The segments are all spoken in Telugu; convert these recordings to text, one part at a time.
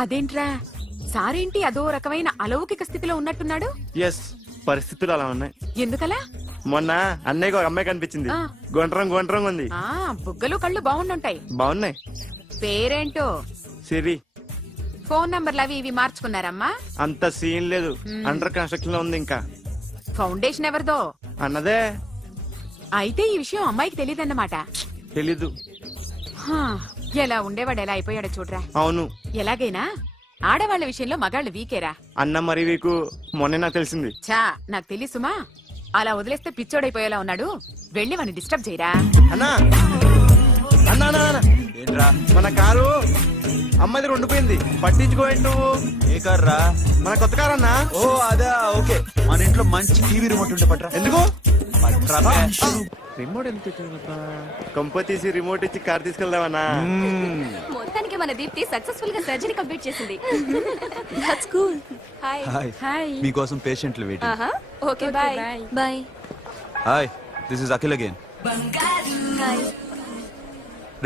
అదేంట్రా సారేంటి అదో రకమైన అలౌకిక స్థితిలో ఉన్నట్టున్నాడు? ఎస్, పరిస్థితులు అలా ఉన్నాయి. ఎందుకలా? మొన్న అన్నయ్యకు ఒక అమ్మాయి కనిపించింది. గుండ్రం ఉంది. బుగ్గలు కళ్ళు బాగుండుంటాయి. బాగున్నాయి. పేరేంటో? సిరి. ఫోన్ నంబర్లు అవి ఇవి మార్చుకున్నారమ్మా? అంత సీన్ లేదు, అండర్ కన్స్ట్రక్షన్ లో ఉంది. ఇంకా ఫౌండేషన్ ఎవరిదో? అన్నదే. అయితే ఈ విషయం అమ్మాయికి తెలియదన్నమాట. తెలీదు. ఎలా ఉండేవాడు ఎలా అయిపోయాడో చూడరా. అవును. ఎలాగైనా ఆడవాళ్ల విషయంలో మగాళ్ళు వీకేరా. అన్న మరి వీకు మొన్నే నాకు తెలిసింది. చా నాకు తెలుసుమా, అలా వదిలేస్తే పిచ్చోడైపోయేలా ఉన్నాడు. వెళ్ళి వాడిని డిస్టర్బ్ చేయరా. అన్నా మన కారు అమ్మాయి దగ్గర ఉండిపోయింది, పట్టించుకోండి నువ్వు. ఏ కార్ రా? మన కొత్త కారు అన్నా. ఓ అదా, ఓకే. మన ఇంట్లో మంచి టీవీ రిమోట్ ఉంటే పట్రా. ఎందుకు? రిమోట్ ఎంత కంప తీసి రిమోట్ ఇచ్చి కార్ తీసుకెళ్దామన్నా. మొత్తానికి మన దీప్తి సక్సెస్ఫుల్ గా సర్జరీ కంప్లీట్ చేసింది. That's cool. హాయ్. హాయ్. మీకోసం పేషెంట్లు waiting. Okay bye. Bye. Hi, this is Akhil again. Hi.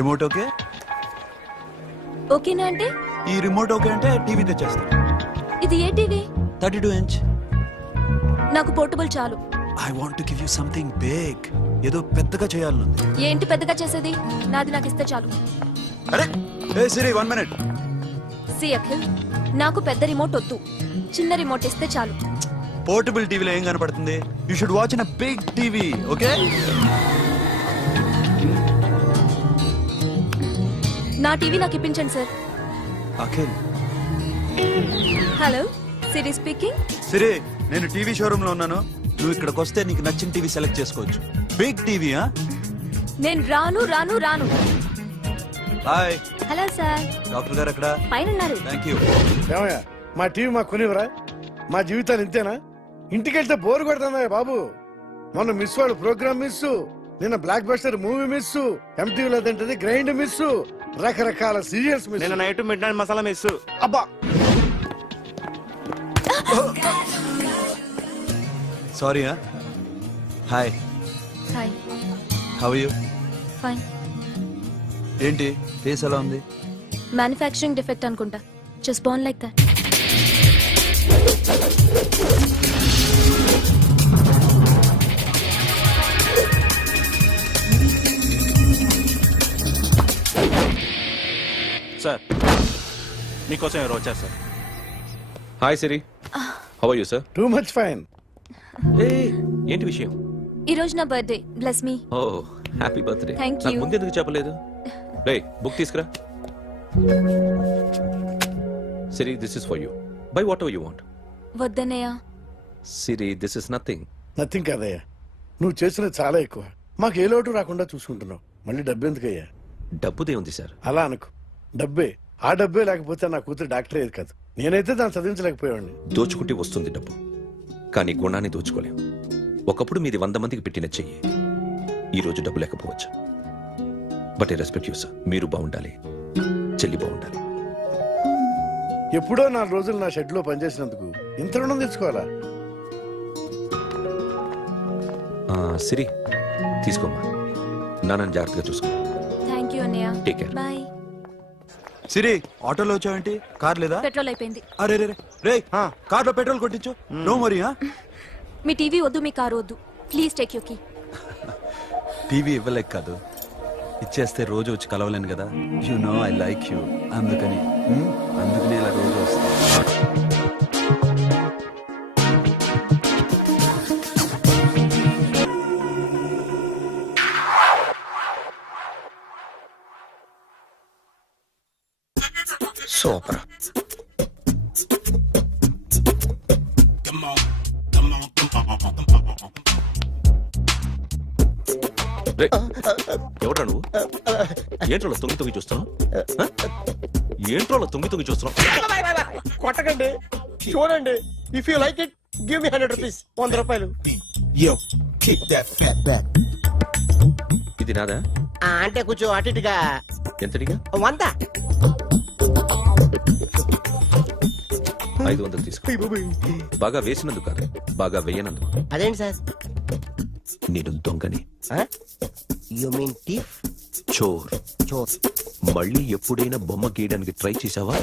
Remote okay? ఓకేనా అంటే? ఈ రిమోట్ ఓకే అంటే టీవీ తెచ్చేస్తా. ఇది ఏ టీవీ? 32 inch. నాకు పోర్టబుల్ చాలు. I want to give you something big. ఏదో పెద్దగా చేయాలనుంది. ఏంటి పెద్దగా చేసేది? నాది నాకు ఇస్తే చాలు. అరే ఏ సిరి, 1 minute. సి అఖిల్, నాకు పెద్ద రిమోట్ వద్దు, చిన్న రిమోట్ ఇస్తే చాలు. పోర్టబుల్ టీవీలో ఏం కనపడుతుంది? You should watch in a big TV, okay? నా టీవీ నాకు ఇప్పించండి sir. Akhil. Hello, Siri speaking. Siri, నేను టీవీ షోరూమ్ లో ఉన్నాను. నువ్వు ఇక్కడికి వస్తే నీకు నచ్చిన టీవీ సెలెక్ట్ చేసుకోవచ్చు. Big TV. నేను రాను రాను రాను. హాయ్. Hello sir. డాక్టర్ గారు ఎక్కడ? పైన ఉన్నారు. థాంక్యూ. ఏమయ్యా, మా టీవీ మాకు కొనివరా? మా జీవితాలు ఇంతేనా? ఇంటికెళ్తే బోర్ కొడుతుందా బాబు? మొన్న మిస్ వాళ్ళు ప్రోగ్రామ్ మిస్, నిన్న బ్లాక్ బస్టర్ మూవీ మిస్, ఎంటీవీలో తింటది గ్రైండ్ మిస్, రకరకాల సీరియల్స్ మిస్. నిన్న night midnight masala miss. అబ్బా, sorry. Hi. Hi. How are you? Fine. ఏంటి ఫేస్ ఎలా ఉంది? మ్యానుఫ్యాక్చరింగ్ డిఫెక్ట్ అనుకుంటా. Just born like that. Sir, మీకోసం ఎవరు వచ్చారు sir? Hi Siri, how are you sir? Too much fine. ఏంటి విషయం? ఈ రోజు నా birthday. Bless me. Oh happy birthday. Thank you. ముందు ఎందుకు చెప్పలేదు? రే బుక్ తీసుకురా. Siri, this is for you. Buy whatever you want. వద్దన్నయ్య. Siri, this is nothing. Nothing కాదయ్యా, నువ్వు చేసినది చాలా ఎక్కువ. మాకు ఏ లోటు రాకుండా చూసుకుంటున్నావు. మళ్ళీ డబ్బు ఎందుకయ్యా? డబ్బుదే ఉంది సార్. అలా అనుకో, డబ్బే. ఆ డబ్బే లేకపోతే నా కూతురు డాక్టర్ అయ్యేది కాదు. నేనైతే దాన్ని చదివించలేకపోయాడిని. దోచుకుంటే వస్తుంది డబ్బు, కానీ గుణాన్ని దోచుకోలేం. ఒకప్పుడు మీది 100 మందికి పెట్టిన చెయ్యి ఈ రోజు డబ్బు లేకపోవచ్చు. But I respect you sir. మీరు బాగుండాలి, చెల్లి బాగుండాలి. ఎప్పుడో 4 రోజులు నా షెడ్ లో పనిచేసినందుకు ఇంత రుణం తెచ్చుకోవాలా? సిరి, తీసుకోమ్మా. నాన్నని జాగ్రత్తగా చూసుకో. థ్యాంక్ యూ అన్నయ్య. Take care. బాయ్. సిరి, ఆటోలో వచ్చావేంటి? కార్ లేదా? పెట్రోల్ అయిపోయింది. అరే రే రే, కార్లో పెట్రోల్ కొట్టించు. నో మరి. మీ టీవీ వద్దు, మీ కారు వద్దు. Please take you key. TV ఇవ్వలేక కాదు, ఇచ్చేస్తే రోజు వచ్చి కలవలేను కదా. You know I like you. అందుకని ఇలా రోజు వస్తా. సూపర్. ఎవడ్రా నువ్వు? ఏంట్రోలో తొంగి చూస్తున్నావు? ఏంట్రోలో తొంగి చూస్తున్నావు? కొట్టకండి, చూడండి. If you like it give me 100 rupees. 100 రూపాయలు. ఇది నాదా? అంటే కొంచెం అటు ఇటుగా. ఎంతడిగా? 100. 500 తీసుకో. బాగా వేసినందుకు కాదు, బాగా వేయనందుకు. అదేంటి సార్? నేను దొంగని. You mean thief? చోర్. చోర్. మళ్ళీ ఎప్పుడైనా బొమ్మ గీయడానికి ట్రై చేసావా?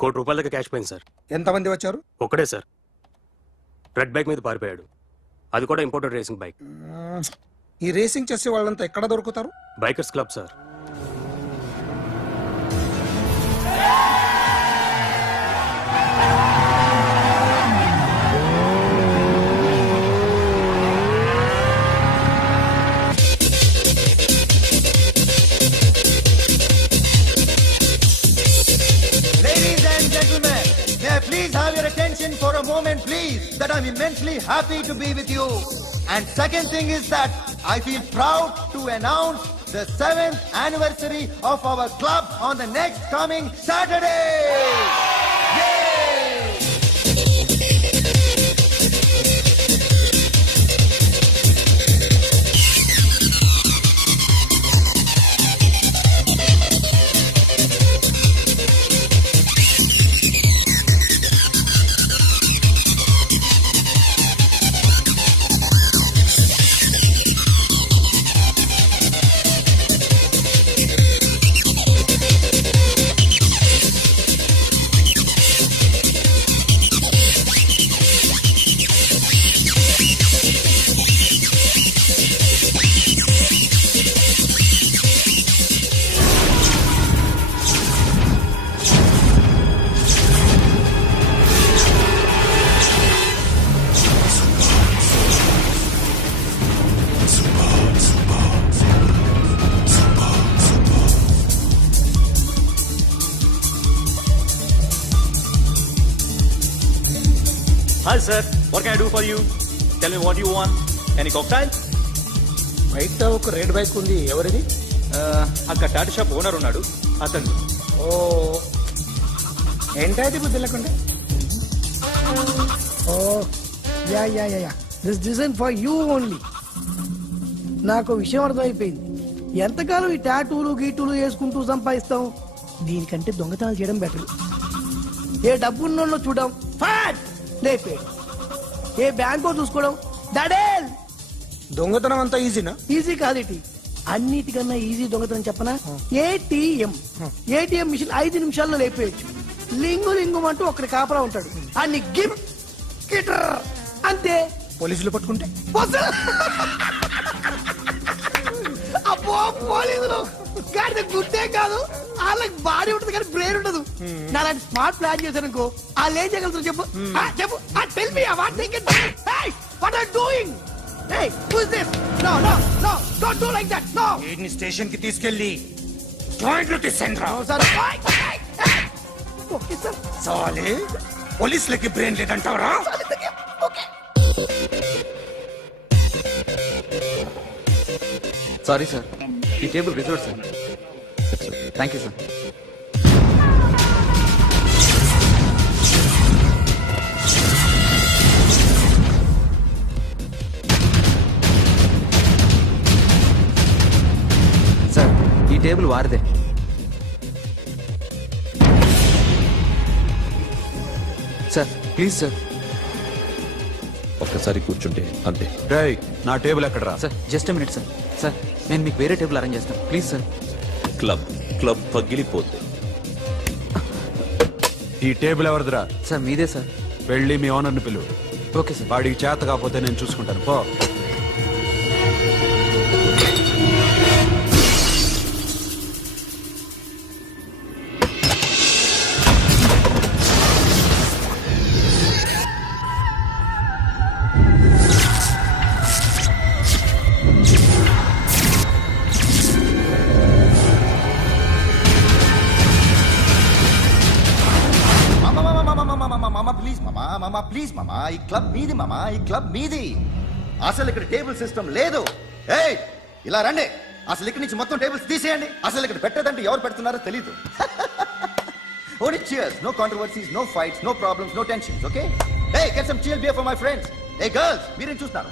₹1 కోటి క్యాష్ పోయింది సార్. ఎంతమంది వచ్చారు? ఒక్కడే సార్, రెడ్ బైక్ మీద పారిపోయాడు. అది కూడా ఇంపోర్టెడ్ రేసింగ్ బైక్. ఈ రేసింగ్ చేసే వాళ్ళంతా ఎక్కడ దొరుకుతారు? Bikers club sir. Ladies and gentlemen, may I please have your attention for a moment, please, that I'm immensely happy to be with you. And second thing is that I feel proud to announce the 7th anniversary of our club on the next coming Saturday. Yay! Hi sir, what can I do for you? Tell me what you want. Any cocktail? బయట ఒక రెడ్ బైక్ ఉంది, ఎవరిది? అక్కడ టాటా షాప్ ఓనర్ ఉన్నాడు, అతను. ఓ, ఏంటది బుద్ధి లేకుండా? Oh yeah yeah yeah yeah this design for you only. నాకు విషయం అర్థమైపోయింది. ఎంతకాలం ఈ టాటూలు గీటూలు వేసుకుంటూ సంపాదిస్తాం? దీనికంటే దొంగతనాలు చేయడం బెటర్. ఏ డబ్బున్నోళ్ళు చూడడం ఫాట్ లేపే, ఏ బ్యాంకో చూసుకోవడం దడేల్. దొంగతనం అంతా ఈజీనా? ఈజీ కాదేటి, అన్నిటికన్నా ఈజీ దొంగతనం చెప్పనా? ఏటీఎం మిషన్ 5 నిమిషాల్లో లేపేయచ్చు. లింగు లింగు అంటూ ఒకటి కాపలా ఉంటాడు, అన్ని గిమ్ గిటర్ అంతే. పోలీసులు పట్టుకుంటే? అబ్బో పోలీసులు గాడి గుర్తే కాదు, వాళ్ళకి బాడీ ఉంటుంది కానీ బ్రెయిన్ ఉండదు. నాలాంటి స్మార్ట్ ప్లాన్ చేశాను అనుకో, వాళ్ళు ఏం చేయగలుగుతారు చెప్పు? చెప్పు, tell me what they can. Hey, what are doing? Hey, who is this? No no no, don't do like that. No, వీడిని స్టేషన్ కి తీసుకెళ్ళి జాయింట్లు తీసుకురా. No sir. Okay sir. సాలే, పోలీసులకి బ్రెయిన్ లేదంటావరా? ఓకే. సారీ సార్, ఈ table reserve sir. Thank you sir. Sir, ఈ టేబుల్ వారిదే. Sir please sir. ఒక్కసారి కూర్చుంటే అంతే. రేయ్, నా టేబుల్ ఎక్కడరా? Sir just minute sir. Sir నేను మీకు వేరే టేబుల్ అరేంజ్ చేస్తాను ప్లీజ్ సార్. క్లబ్ క్లబ్ పగిలిపోద్ది. ఈ టేబుల్ ఎవరిదిరా? సార్ మీదే సార్. వెళ్ళి మీ ఓనర్ని పిలువు. Okay sir. వాడికి చేత కాకపోతే నేను చూసుకుంటాను, పో. మామా ప్లీజ్ మామా, ఈ క్లబ్ మీది మామా, ఈ క్లబ్ మీది. అసలు ఇక్కడ టేబుల్ సిస్టమ్ లేదు. ఏయ్ ఇలా రండి, అసలు ఇక్కడ నుంచి మొత్తం టేబుల్స్ తీసేయండి. అసలు ఇక్కడ పెట్టదంటే ఎవరు పెడుతున్నారో తెలీదు. Only cheers, no controversies, no fights, no problems, no tensions, okay? Hey, get some chill beer for my friends. Hey girls, మీరేం చూస్తున్నారు?